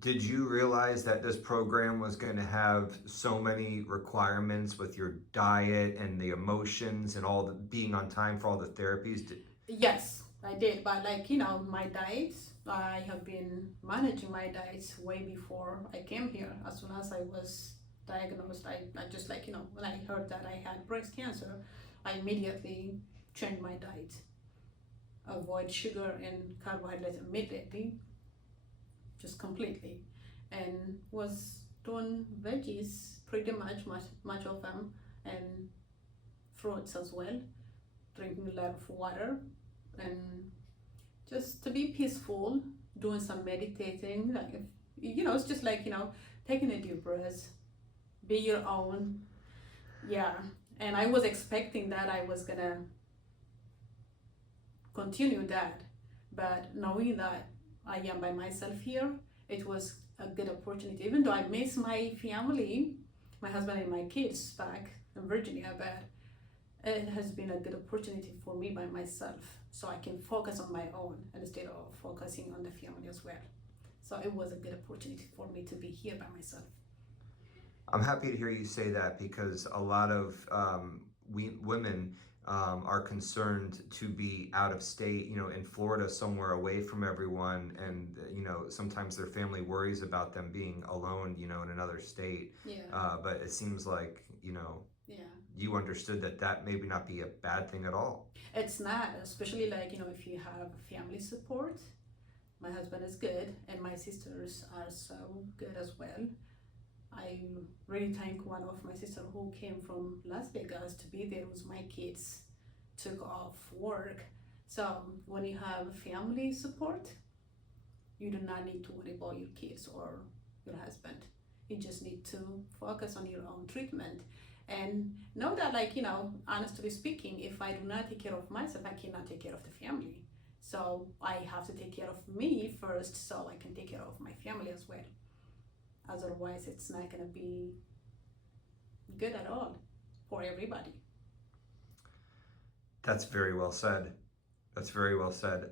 Did you realize that this program was going to have so many requirements with your diet and the emotions and all the being on time for all the therapies? Yes, I did, but like my diets, I have been managing my diets way before I came here. As soon as I was diagnosed, I just when I heard that I had breast cancer, I immediately changed my diet. Avoid sugar and carbohydrates immediately, just completely, and was doing veggies pretty much of them, and fruits as well, drinking a lot of water, and just to be peaceful, doing some meditating. Like if, it's just like taking a deep breath, be your own. Yeah, and I was expecting that I was gonna continue that, but knowing that I am by myself here, it was a good opportunity. Even though I miss my family, my husband and my kids back in Virginia, but it has been a good opportunity for me by myself, so I can focus on my own instead of focusing on the family as well. So it was a good opportunity for me to be here by myself. I'm happy to hear you say that because a lot of women are concerned to be out of state, in Florida, somewhere away from everyone. And, sometimes their family worries about them being alone, in another state. Yeah, But it seems like, yeah. you understood that that maybe not be a bad thing at all. It's not, especially like if you have family support. My husband is good, and my sisters are so good as well. I really thank one of my sister who came from Las Vegas to be there with my kids, took off work. So when you have family support, you do not need to worry about your kids or your husband. You just need to focus on your own treatment and know that, like, honestly speaking, if I do not take care of myself, I cannot take care of the family. So I have to take care of me first so I can take care of my family as well. Otherwise, it's not going to be good at all for everybody. That's very well said. That's very well said.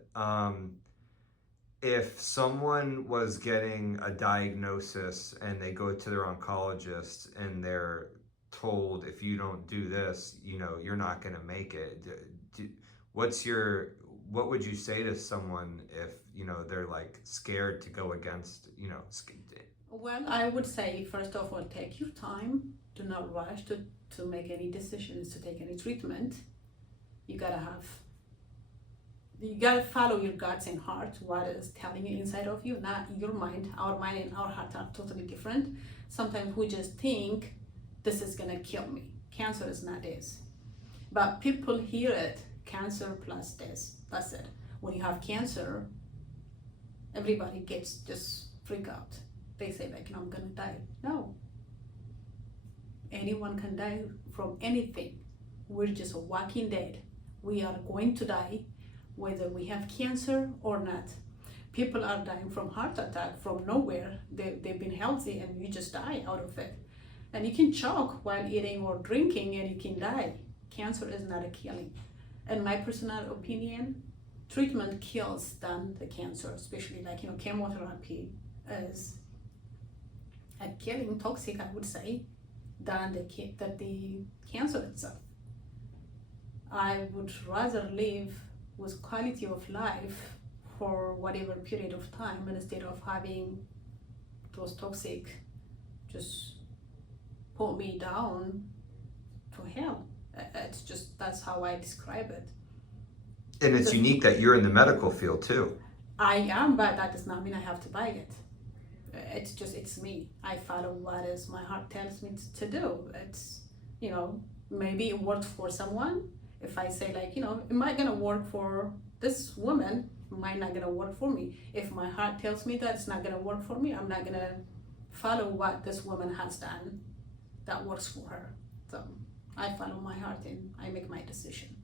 If someone was getting a diagnosis and they go to their oncologist and they're told if you don't do this, you're not going to make it. What's your what would you say to someone if they're like scared to go against Well, I would say, first of all, take your time. Do not rush to make any decisions, to take any treatment. You gotta have, you gotta follow your guts and heart, what is telling you inside of you, not your mind. Our mind and our heart are totally different. Sometimes we just think this is gonna kill me. Cancer is not this. But people hear it, cancer plus this. That's it. When you have cancer, everybody gets just freak out. They say like, I'm gonna die. No. Anyone can die from anything. We're just a walking dead. We are going to die whether we have cancer or not. People are dying from heart attack from nowhere. They've been healthy and you just die out of it. And you can choke while eating or drinking and you can die. Cancer is not a killing. In my personal opinion, treatment kills than the cancer, especially like chemotherapy is a killing, toxic, I would say, than the cancer itself. I would rather live with quality of life for whatever period of time instead of having those toxic just pull me down to hell. It's just, that's how I describe it. And it's So unique that you're in the medical field too. I am, but that does not mean I have to buy it. It's just, it's me. I follow what is my heart tells me to do. It's, maybe it works for someone. If I say like, it might gonna work for this woman, it might not gonna work for me. If my heart tells me that it's not gonna work for me, I'm not gonna follow what this woman has done that works for her. So I follow my heart and I make my decision.